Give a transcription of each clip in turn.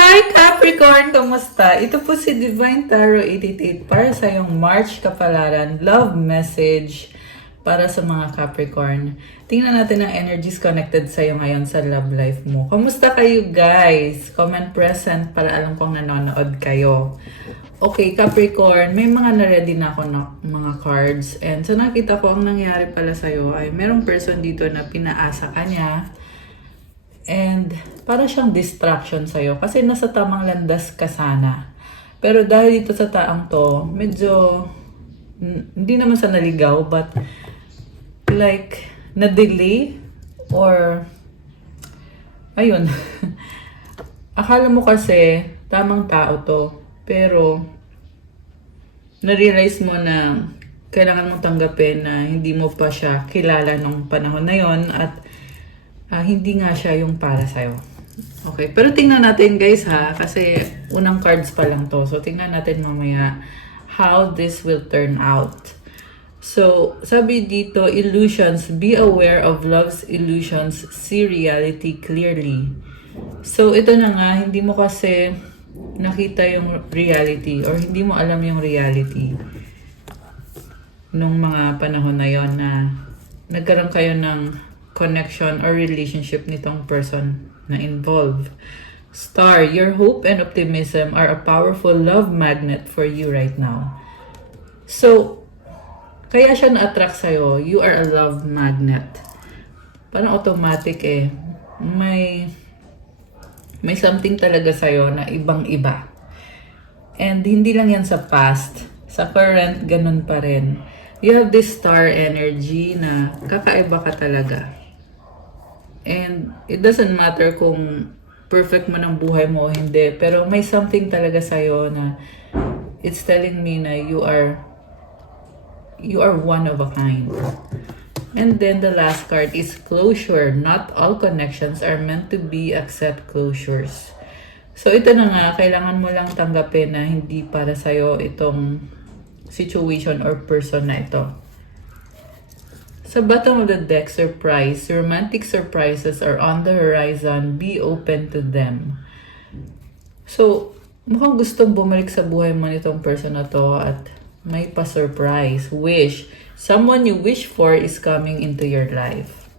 Hi Capricorn! Kamusta? Ito po si Divine Tarot 88 para sa iyong March kapalaran love message para sa mga Capricorn. Tingnan natin ang energies connected sa iyo ngayon sa love life mo. Kamusta kayo guys? Comment present para alam kong nanonood kayo. Okay, Capricorn, may mga na-ready na ako na mga cards. And sa nakita ko, ang nangyari pala sa'yo ay merong person dito na pinaasa ka niya. And para siyang distraction sa'yo kasi nasa tamang landas ka sana. Pero dahil dito sa taang to, medyo hindi naman sa naligaw but like na-delay or ayun. Akala mo kasi tamang tao to pero na-realize mo na kailangan mong tanggapin na hindi mo pa siya kilala nung panahon na yon at hindi nga siya yung para sa'yo. Okay, pero tingnan natin guys ha, kasi unang cards pa lang to. So tingnan natin mamaya how this will turn out. So, sabi dito, illusions, be aware of love's illusions, see reality clearly. So ito na nga, hindi mo kasi nakita yung reality or hindi mo alam yung reality nung mga panahon na yon na nagkaroon kayo ng connection or relationship nitong person na involved. Star, your hope and optimism are a powerful love magnet for you right now. So, kaya siya na-attract sa'yo, you are a love magnet. Parang automatic eh. May something talaga sa'yo na ibang-iba. And hindi lang yan sa past. Sa current, ganun pa rin. You have this star energy na kakaiba ka talaga. And it doesn't matter kung perfect man ang buhay mo o hindi. Pero may something talaga sa'yo na it's telling me na you are one of a kind. And then the last card is closure. Not all connections are meant to be accept closures. So ito na nga, kailangan mo lang tanggapin na hindi para sa'yo itong situation or person na ito. Sa bottom of the deck, surprise. Romantic surprises are on the horizon. Be open to them. So, mukhang gustong bumalik sa buhay mo nitong person na to at may pa-surprise. Wish. Someone you wish for is coming into your life.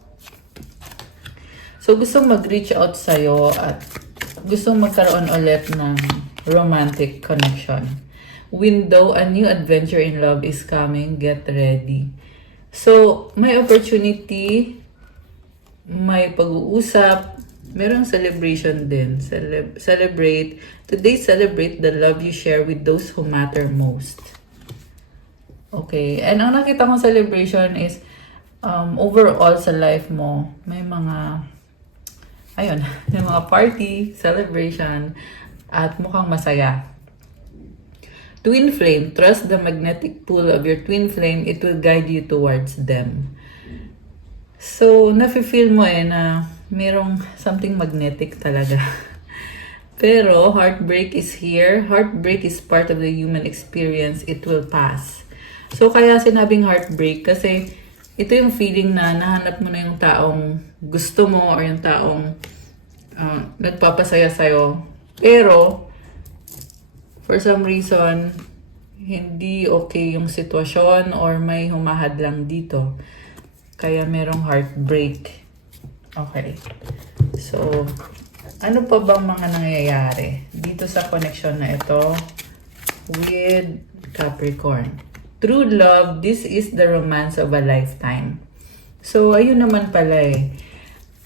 So, gustong mag-reach out sa'yo at gustong magkaroon ulit ng romantic connection. Window, a new adventure in love is coming. Get ready. So, may opportunity, may pag-uusap, merong celebration din. Celebrate. Today, celebrate the love you share with those who matter most. Okay. And ang nakita kong celebration is overall sa life mo, may mga, may mga party, celebration, at mukhang masaya. Twin flame, trust the magnetic pull of your twin flame, it will guide you towards them. So, nafe-feel mo na merong something magnetic talaga. Pero, heartbreak is here. Heartbreak is part of the human experience. It will pass. So, kaya sinabing heartbreak kasi ito yung feeling na nahanap mo na yung taong gusto mo or yung taong nagpapasaya sa'yo. Pero, for some reason, hindi okay yung sitwasyon or may humahad lang dito. Kaya merong heartbreak. Okay. So, ano pa bang mga nangyayari dito sa connection na ito with Capricorn? True love, this is the romance of a lifetime. So, ayun naman pala eh.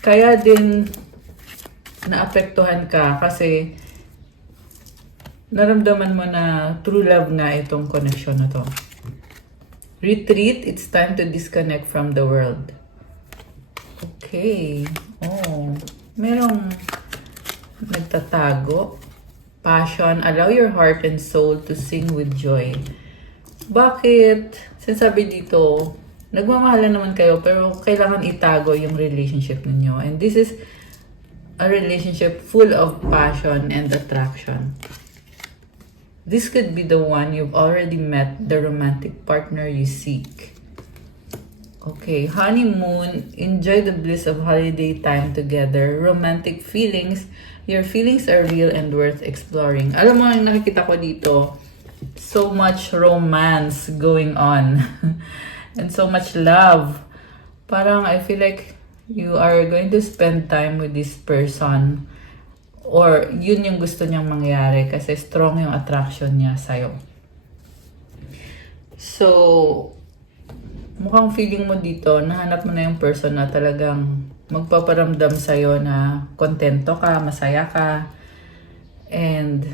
Kaya din naapektuhan ka kasi naramdaman mo na true love nga itong connection na to. Retreat, it's time to disconnect from the world. Okay. Oh, merong nagtatago. Passion, allow your heart and soul to sing with joy. Bakit? Sinasabi dito, nagmamahalan naman kayo pero kailangan itago yung relationship ninyo. And this is a relationship full of passion and attraction. This could be the one you've already met, the romantic partner you seek. Okay, honeymoon, enjoy the bliss of holiday time together. Romantic feelings, Your feelings are real and worth exploring. Alam mo, yung nakikita ko dito, so much romance going on. And so much love. Parang I feel like you are going to spend time with this person. Or yun yung gusto niyang mangyari kasi strong yung attraction niya sa'yo. So, mukhang feeling mo dito, nahanap mo na yung person na talagang magpaparamdam sa'yo na kontento ka, masaya ka. And,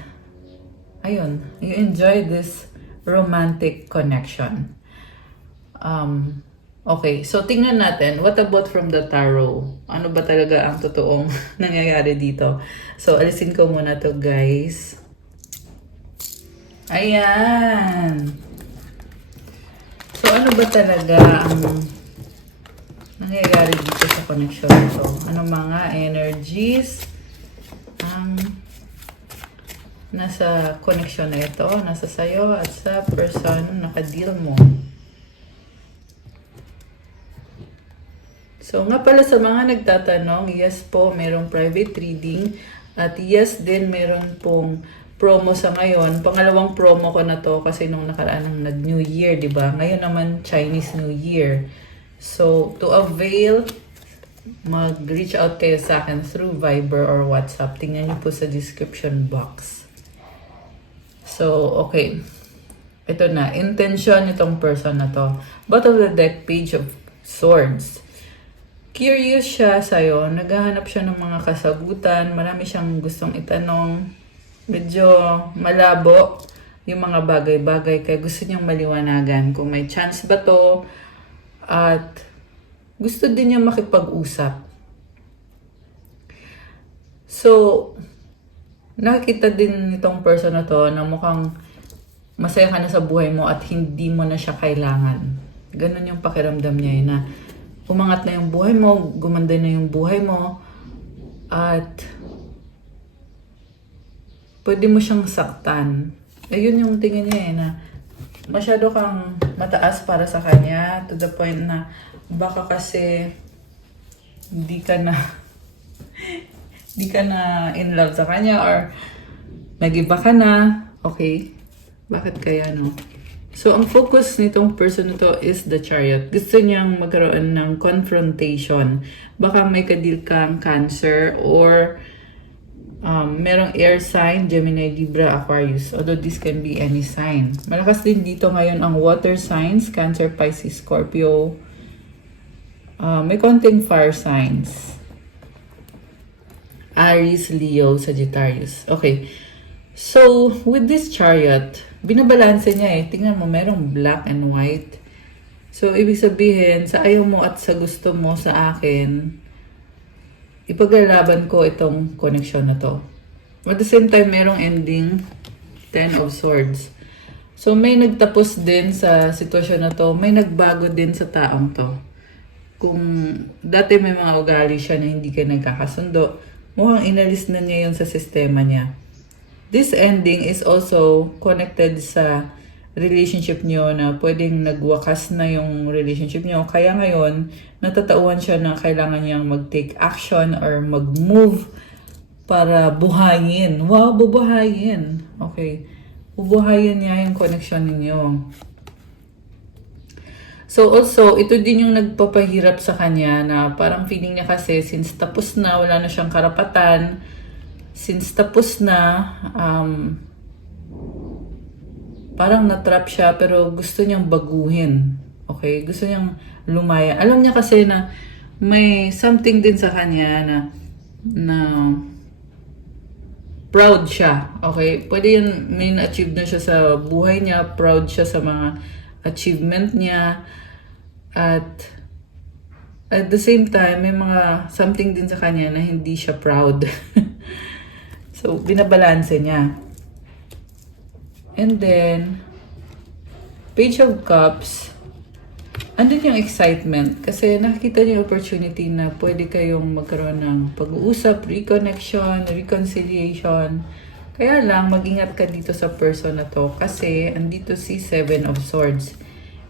ayun, you enjoy this romantic connection. Okay, so tingnan natin, what about from the tarot? Ano ba talaga ang totoong nangyayari dito? So, alisin ko muna to, guys. Ayan! So, ano ba talaga ang nangyayari dito sa connection nito? Ano mga energies ang nasa connection na ito, nasa sayo at sa person na nakadeal mo? So, nga pala sa mga nagtatanong, yes po, merong private reading. At yes din, meron pong promo sa ngayon. Pangalawang promo ko na to kasi nung nakaraan ng New Year, di ba? Ngayon naman, Chinese New Year. So, to avail, mag-reach out kayo sa akin through Viber or WhatsApp. Tingnan niyo po sa description box. So, okay. Ito na, intention itong person na to. Bottom of the deck, Page of Swords. Curious siya sa'yo, naghahanap siya ng mga kasagutan, marami siyang gustong itanong, medyo malabo yung mga bagay-bagay, kaya gusto niyang maliwanagan kung may chance ba to, at gusto din niya makipag-usap. So, nakikita din itong person na to na mukhang masaya ka na sa buhay mo at hindi mo na siya kailangan. Ganun yung pakiramdam niya na umangat na yung buhay mo, gumanda na yung buhay mo, at pwede mo siyang saktan. Ayun yung tingin niya na masyado kang mataas para sa kanya to the point na baka kasi hindi ka na in love sa kanya or nag-iba ka na. Okay? Bakit kaya no? So, ang focus nitong person nito is the Chariot. Gusto niyang magkaroon ng confrontation. Baka may kadil kang Cancer or merong air sign, Gemini, Libra, Aquarius. Although this can be any sign. Malakas din dito ngayon ang water signs, Cancer, Pisces, Scorpio. May konting fire signs. Aries, Leo, Sagittarius. Okay. So, with this Chariot, binabalanse niya eh. Tingnan mo, merong black and white. So, ibig sabihin, sa ayaw mo at sa gusto mo sa akin, ipaglalaban ko itong connection na to. At the same time, merong ending, Ten of Swords. So, may nagtapos din sa sitwasyon na to. May nagbago din sa taong to. Kung dati may mga ugali siya na hindi ka nagkakasundo, mukhang inalis na niya yun sa sistema niya. This ending is also connected sa relationship nyo na pwedeng nagwakas na yung relationship nyo. Kaya ngayon, natatauhan siya na kailangan niyang mag-take action or mag-move para buhayin. Wow, bubuhayin. Okay. Bubuhayin niya yung connection ninyo. So also, ito din yung nagpapahirap sa kanya na parang feeling niya kasi since tapos na, wala na siyang karapatan, since tapos na, parang natrap siya pero gusto niyang baguhin. Okay? Gusto niyang lumaya. Alam niya kasi na may something din sa kanya na proud siya. Okay? Pwede yun, may na-achieve na siya sa buhay niya. Proud siya sa mga achievement niya. At the same time, may mga something din sa kanya na hindi siya proud. So, binabalanse niya. And then, Page of Cups, andun yung excitement. Kasi nakikita niyo yung opportunity na pwede kayong magkaroon ng pag-uusap, reconnection, reconciliation. Kaya lang, mag-ingat ka dito sa person na to. Kasi, andito si Seven of Swords.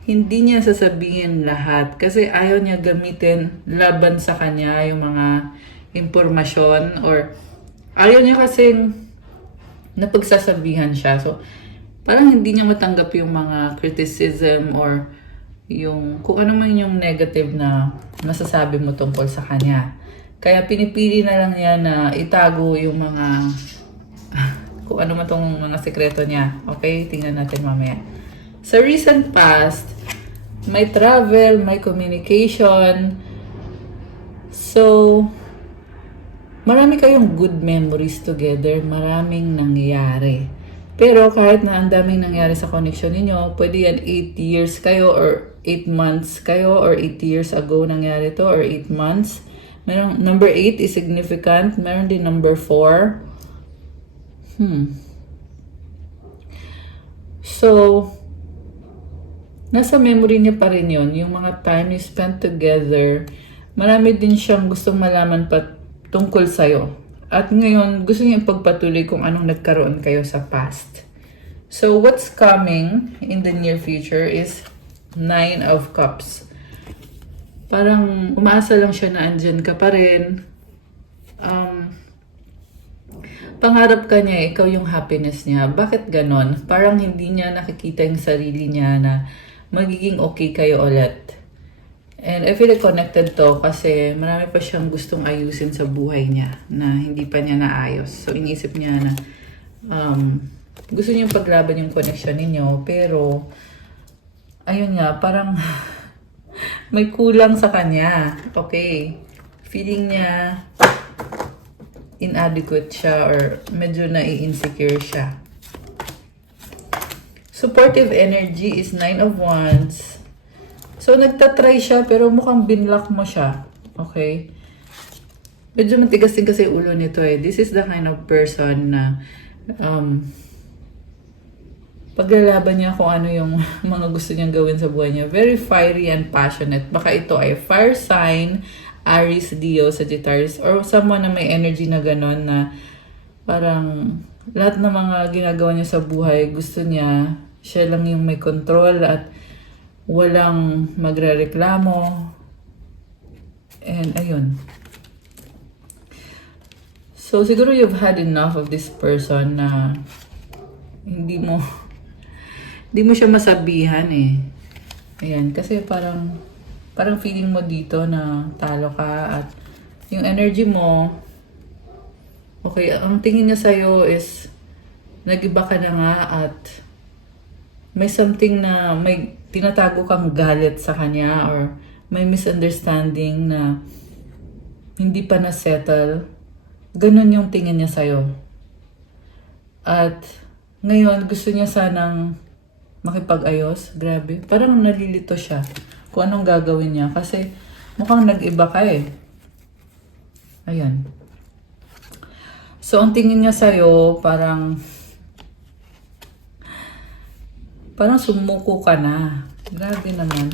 Hindi niya sasabihin lahat. Kasi ayaw niya gamitin laban sa kanya yung mga impormasyon or ayaw niya kasing napagsasabihan siya. So, parang hindi niya matanggap yung mga criticism or yung kung ano man yung negative na masasabi mo tungkol sa kanya. Kaya pinipili na lang niya na itago yung mga kung ano man tong mga sekreto niya. Okay? Tingnan natin mamaya. Sa recent past, may travel, may communication. So, marami kayong good memories together. Maraming nangyayari. Pero kahit na ang daming nangyari sa connection ninyo, pwede yan 8 years kayo or 8 months kayo or 8 years ago nangyari to or 8 months. Merong, number 8 is significant. Meron din number 4. So, nasa memory niya pa rin yun. Yung mga time you spent together, marami din siyang gustong malaman pa tungkol sa'yo. At ngayon, gusto niya ipagpatuloy kung anong nagkaroon kayo sa past. So, what's coming in the near future is 9 of Cups. Parang umaasa lang siya na andyan ka pa rin. Pangarap ka niya, ikaw yung happiness niya. Bakit ganon? Parang hindi niya nakikita yung sarili niya na magiging okay kayo ulit. And I feel connected to kasi marami pa siyang gustong ayusin sa buhay niya na hindi pa niya naayos. So, inisip niya na gusto niyang paglaban yung connection ninyo. Pero, ayun nga, parang may kulang sa kanya. Okay. Feeling niya inadequate siya or medyo nai-insecure siya. Supportive energy is 9 of Wands. So, nagtatry siya pero mukhang binlock mo siya. Okay? Medyo matigas din kasi ulo nito eh. This is the kind of person na paglalaban niya kung ano yung mga gusto niyang gawin sa buhay niya. Very fiery and passionate. Baka ito ay fire sign, Aries, Leo, Sagittarius, or someone na may energy na gano'n na parang lahat ng mga ginagawa niya sa buhay, gusto niya, siya lang yung may control at walang magrereklamo. And ayun. So, siguro you've had enough of this person na hindi mo siya masabihan eh. Ayan, kasi parang feeling mo dito na talo ka at yung energy mo, okay, ang tingin niya sa'yo is nag-iba ka na nga at may something na may tinatago kang galit sa kanya or may misunderstanding na hindi pa na-settle. Ganun yung tingin niya sa'yo. At ngayon, gusto niya sanang makipag-ayos. Grabe. Parang nalilito siya kung anong gagawin niya. Kasi mukhang nag-iba ka eh. Ayan. So, ang tingin niya sa'yo, parang sumuko ka na. Grabe naman.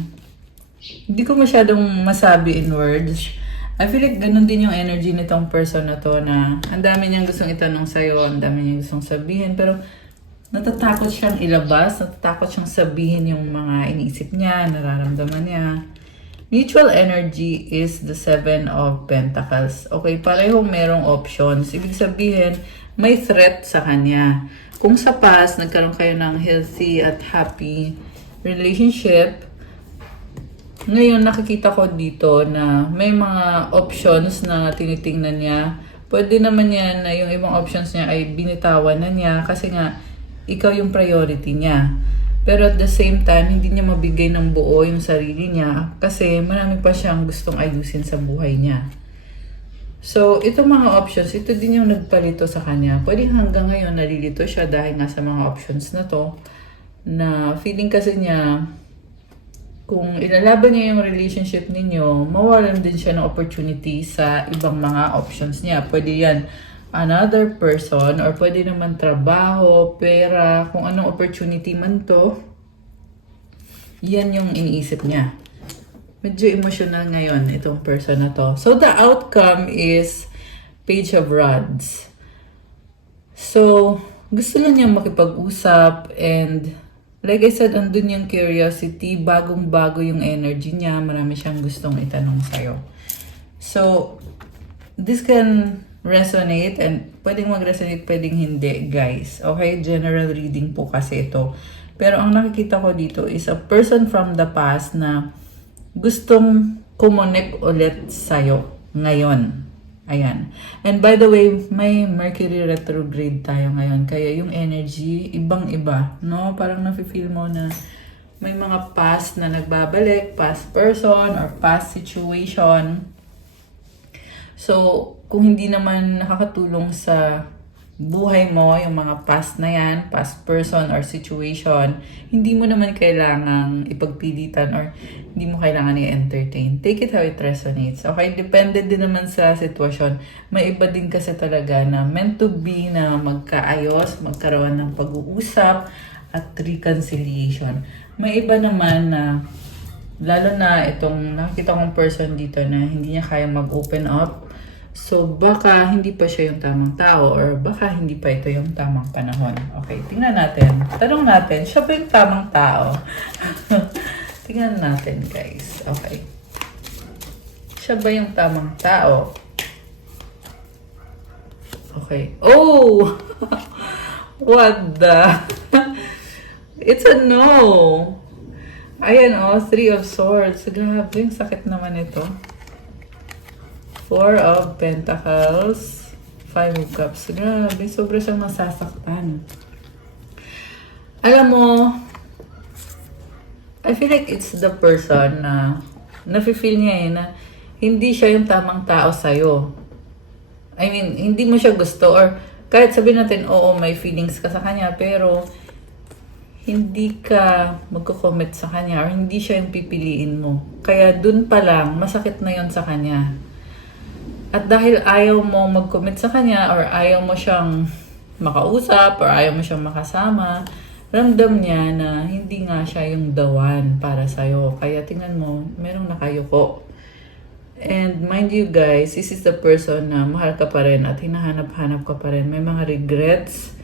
Hindi ko masyadong masabi in words. I feel like ganun din yung energy nitong person na to na ang dami niyang gustong itanong sa'yo, ang dami niyang gustong sabihin, pero natatakot siyang ilabas, natatakot siyang sabihin yung mga iniisip niya, nararamdaman niya. Mutual energy is the 7 of Pentacles. Okay, parehong merong options. Ibig sabihin, may threat sa kanya. Kung sa past, nagkaroon kayo ng healthy at happy relationship, ngayon nakikita ko dito na may mga options na tinitingnan niya. Pwede naman yan na yung ibang options niya ay binitawan na niya kasi nga ikaw yung priority niya. Pero at the same time, hindi niya mabigay ng buo yung sarili niya kasi marami pa siyang gustong ayusin sa buhay niya. So, itong mga options, ito din yung nagpalito sa kanya. Pwede hanggang ngayon nalilito siya dahil nga sa mga options na to na feeling kasi niya kung ilalaban niya yung relationship ninyo, mawalan din siya ng opportunity sa ibang mga options niya. Pwede yan another person or pwede naman trabaho, pera, kung anong opportunity man to, yan yung iniisip niya. Medyo emotional ngayon itong person na to. So the outcome is Page of Rods. So, gusto lang niya makipag-usap and like I said, andun yung curiosity, bagong-bago yung energy niya, marami siyang gustong itanong sa'yo. So, this can resonate and pwedeng mag-resonate, pwedeng hindi, guys. Okay? General reading po kasi ito. Pero ang nakikita ko dito is a person from the past na gustong kumonek ulit sa'yo ngayon. Ayan. And by the way, may Mercury retrograde tayo ngayon. Kaya yung energy, ibang-iba. No? Parang nafe-feel mo na may mga past na nagbabalik, past person or past situation. So, kung hindi naman nakakatulong sa buhay mo, yung mga past na yan, past person or situation, hindi mo naman kailangang ipagpilitan or hindi mo kailangan i-entertain. Take it how it resonates. Okay? Depende din naman sa sitwasyon. May iba din kasi talaga na meant to be na magkaayos, magkaroon ng pag-uusap at reconciliation. May iba naman na lalo na itong nakita kong person dito na hindi niya kaya mag-open up. So, baka hindi pa siya yung tamang tao or baka hindi pa ito yung tamang panahon. Okay, tingnan natin. Tanong natin, siya ba yung tamang tao? Tingnan natin, guys. Okay. Siya ba yung tamang tao? Okay. Oh! What the? It's a no! Ayan, oh, 3 of Swords. Grabe, yung sakit naman ito. 4 of Pentacles, 5 of Cups. Grabe, sobra siyang nasasaktan. Alam mo, I feel like it's the person na nafe-feel niya na hindi siya yung tamang tao sa'yo. I mean, hindi mo siya gusto or kahit sabihin natin, oo, may feelings ka sa kanya, pero hindi ka magko-commit sa kanya or hindi siya yung pipiliin mo. Kaya dun pa lang, masakit na yon sa kanya. At dahil ayaw mo mag-commit sa kanya or ayaw mo siyang makausap or ayaw mo siyang makasama, ramdam niya na hindi nga siya yung the one para sa'yo. Kaya tingnan mo, merong nakayuko. And mind you guys, this is the person na mahal ka pa rin at hinahanap-hanap ka pa rin. May mga regrets.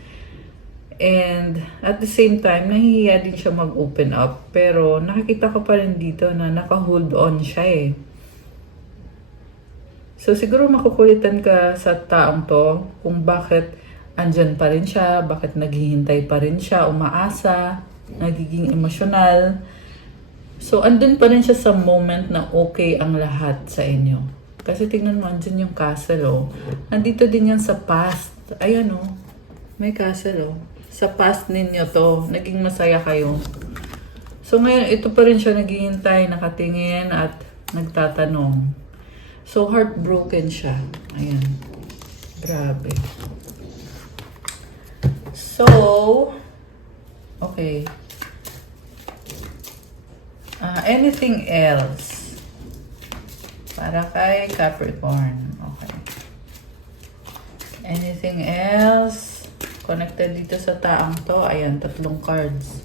And at the same time, nahihiya din siya mag-open up. Pero nakikita ko pa rin dito na naka-hold on siya eh. So, siguro makukulitan ka sa taong to kung bakit andyan pa rin siya, bakit naghihintay pa rin siya, umaasa, nagiging emosyonal. So, andun pa rin siya sa moment na okay ang lahat sa inyo. Kasi tingnan mo, andyan yung castle, oh. Nandito din yan sa past. Ayan, oh. May castle, oh. Sa past ninyo to, naging masaya kayo. So, ngayon, ito pa rin siya naghihintay, nakatingin at nagtatanong. So, heartbroken siya. Ayan. Grabe. So, okay. Anything else? Para kay Capricorn. Okay. Anything else? Connected dito sa taang to. Ayan, 3 cards.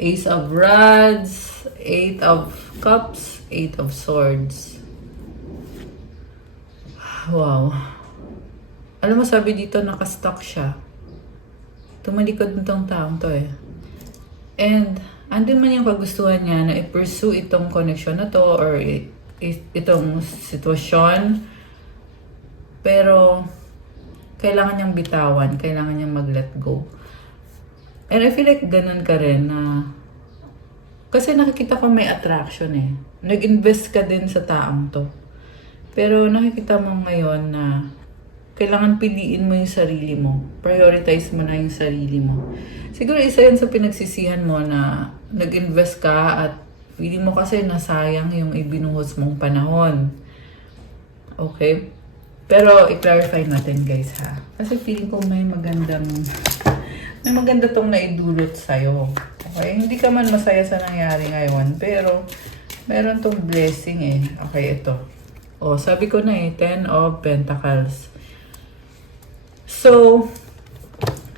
Ace of Rods, 8 of Cups, 8 of Swords. Wow. Alam mo, sabi dito, nakastuck siya. Tumalikod nitong taong to eh. And, andun man yung kagustuhan niya na i-pursue itong connection na to or itong sitwasyon. Pero, kailangan niyang bitawan. Kailangan niyang mag-let go. And I feel like ganun ka rin na kasi nakikita ko may attraction eh. Nag-invest ka din sa taong to. Pero nakikita mo ngayon na kailangan piliin mo yung sarili mo. Prioritize mo na yung sarili mo. Siguro isa yan sa pinagsisihan mo na nag-invest ka at feeling mo kasi nasayang yung ibinuhos mong panahon. Okay? Pero i-clarify natin guys ha. Kasi feeling ko may maganda tong naidulot sa'yo. Okay? Hindi ka man masaya sa nangyari ngayon, pero meron tong blessing eh. Okay, ito. Oh, sabi ko na eh, 10 of Pentacles. So,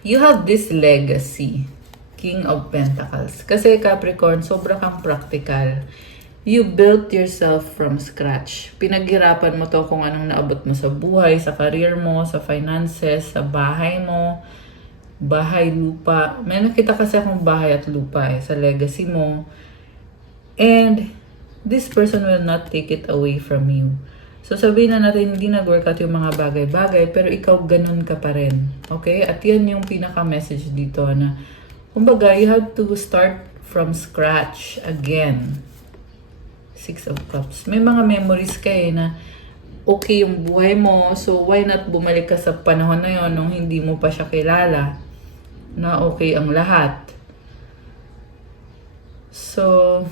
you have this legacy, King of Pentacles. Kasi Capricorn, sobra kang practical. You built yourself from scratch. Pinaghirapan mo to kung anong naabot mo sa buhay, sa career mo, sa finances, sa bahay mo, bahay, lupa. May nakita kasi akong bahay at lupa eh, sa legacy mo. And this person will not take it away from you. So sabihin na natin hindi nag-workout yung mga bagay-bagay, pero ikaw ganun ka pa rin. Okay? At yan yung pinaka-message dito na, kumbaga, you have to start from scratch again. Six of Cups. May mga memories ka na okay yung buhay mo, so why not bumalik ka sa panahon na yon nung hindi mo pa siya kilala, na okay ang lahat. So,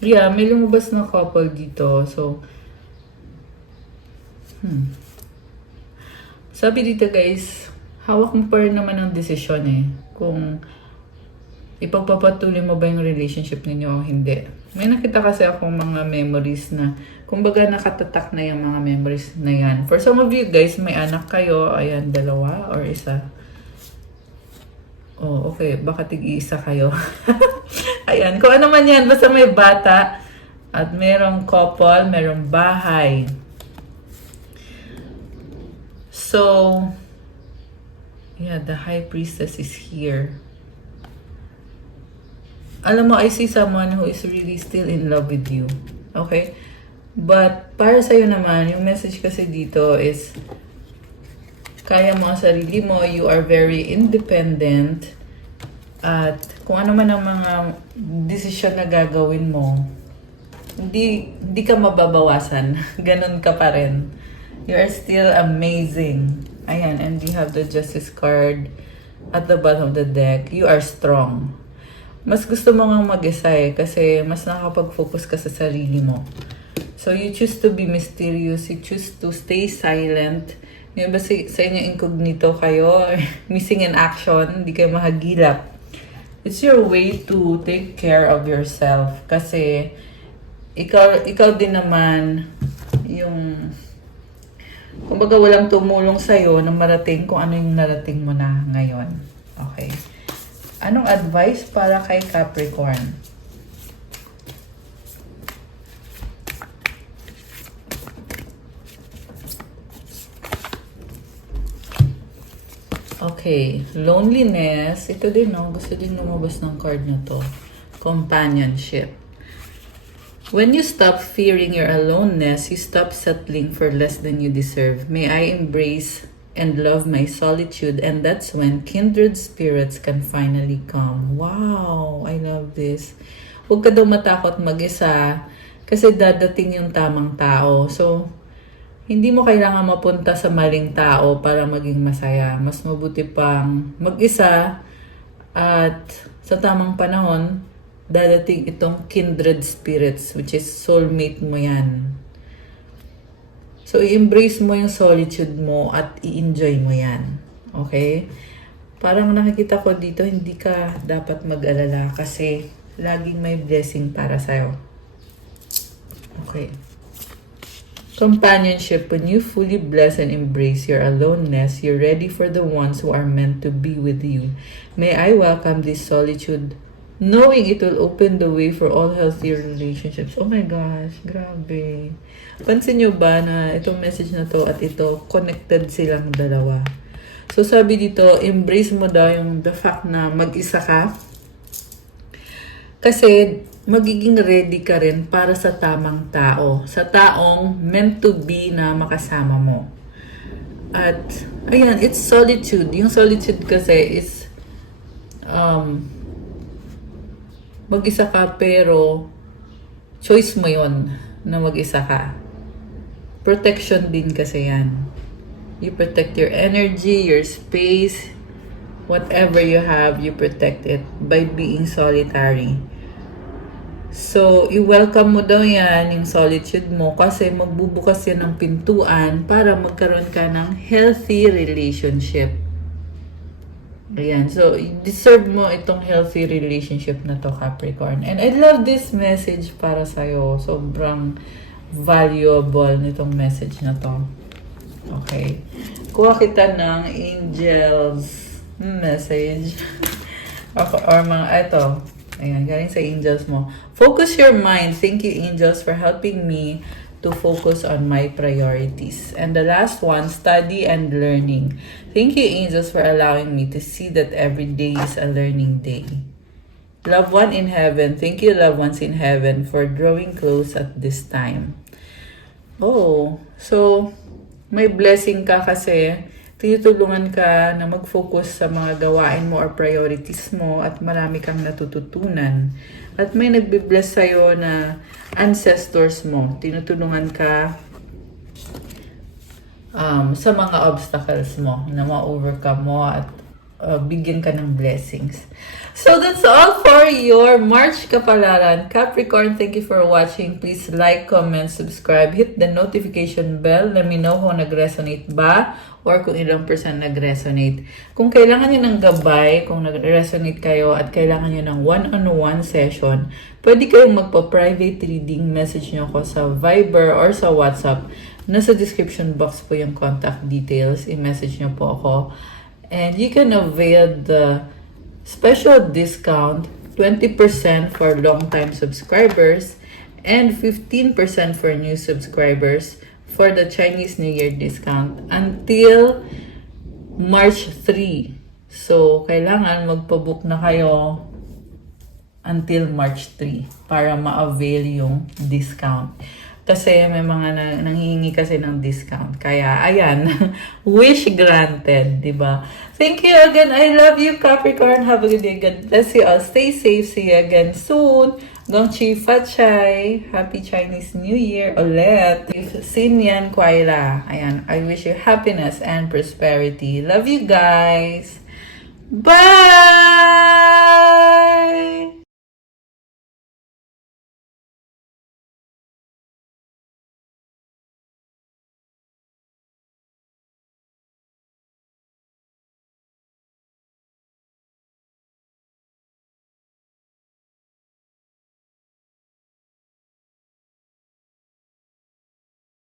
yeah, may lumabas na couple dito. So, sabi dito guys, hawak mo pa rin naman ang desisyon kung ipagpapatuloy mo ba yung relationship ninyo o hindi. May nakita kasi akong mga memories na, kumbaga nakatatak na yung mga memories na yan. For some of you guys, may anak kayo, ayan, 2 or 1. Oh, okay, baka tig-iisa kayo. Ayan, kung ano man yan, basta may bata, at merong couple, merong bahay. So, yeah, the High Priestess is here. Alam mo, I see someone who is really still in love with you. Okay? But, para sa'yo naman, yung message kasi dito is, kaya mo ang sarili mo, you are very independent, at kung ano man ang mga desisyon na gagawin mo, hindi ka mababawasan. Ganun ka pa rin. You are still amazing. Ayan, and we have the Justice card at the bottom of the deck. You are strong. Mas gusto mo nga mag-isa kasi mas nakakapag-focus ka sa sarili mo. So, you choose to be mysterious. You choose to stay silent. Yung iba sa inyo incognito kayo, missing in action, hindi kayo mahagilap. It's your way to take care of yourself. Kasi, ikaw din naman yung, kumbaga walang tumulong sa'yo na marating kung ano yung narating mo na ngayon. Okay. Anong advice para kay Capricorn? Okay. Loneliness. Ito din, no? Gusto din lumabas ng card na to. Companionship. When you stop fearing your aloneness, you stop settling for less than you deserve. May I embrace and love my solitude, and that's when kindred spirits can finally come. Wow! I love this. Huwag ka daw matakot mag-isa kasi dadating yung tamang tao. So, hindi mo kailangan mapunta sa maling tao para maging masaya. Mas mabuti pang mag-isa at sa tamang panahon, dadating itong kindred spirits, which is soulmate mo yan. So, i-embrace mo yung solitude mo at i-enjoy mo yan. Okay? Parang nakikita ko dito, hindi ka dapat mag-alala kasi laging may blessing para sa'yo. Okay. Companionship. When you fully bless and embrace your aloneness, you're ready for the ones who are meant to be with you. May I welcome this solitude, knowing it will open the way for all healthier relationships. Oh my gosh, grabe. Pansin nyo ba na itong message na to at ito, connected silang dalawa. So sabi dito, embrace mo daw yung the fact na mag-isa ka. Kasi magiging ready ka rin para sa tamang tao. Sa taong meant to be na makasama mo. At, ayan, it's solitude. Yung solitude kasi is, mag-isa ka pero choice mo yon na mag-isa ka. Protection din kasi yan. You protect your energy, your space, whatever you have, you protect it by being solitary. So, i-welcome mo daw yan, yung solitude mo, kasi magbubukas yan ng pintuan para magkaroon ka ng healthy relationship. Ayan. So, deserve mo itong healthy relationship na to, Capricorn. And I love this message para sa'yo. Sobrang valuable nitong message na to. Okay. Kuha kita ng angels message. Or mga, ito. Ayan, galing sa angels mo. Focus your mind. Thank you, angels, for helping me to focus on my priorities. And the last one, study and learning. Thank you, angels, for allowing me to see that every day is a learning day. Loved one in heaven, thank you, loved ones in heaven, for drawing close at this time. Oh, so may blessing ka kasi tinutulungan ka na mag-focus sa mga gawain mo or priorities mo at marami kang natututunan. At may nagbe-bless sa'yo na ancestors mo. Tinutulungan ka sa mga obstacles mo na ma-overcome mo at bigyan ka ng blessings. So that's all for your March Kapalaran. Capricorn, thank you for watching. Please like, comment, subscribe, hit the notification bell. Let me know kung nag-resonate ba or kung ilang percent nag-resonate. Kung kailangan nyo ng gabay, kung nag-resonate kayo at kailangan nyo ng one-on-one session, pwede kayong magpa-private reading. Message nyo ko sa Viber or sa WhatsApp. Nasa description box po yung contact details. I-message nyo po ako. And you can avail the special discount, 20% for long-time subscribers and 15% for new subscribers for the Chinese New Year discount until March 3. So, kailangan magpabook na kayo until March 3 para ma-avail yung discount. Kasi may mga nanghihingi kasi ng discount. Kaya, ayan, wish granted, di ba? Thank you again. I love you, Capricorn. Have a good day. God bless you all. Stay safe. See you again soon. Gongchi Fachai. Happy Chinese New Year ulit. Sinyan Kwaila. Ayan, I wish you happiness and prosperity. Love you guys. Bye!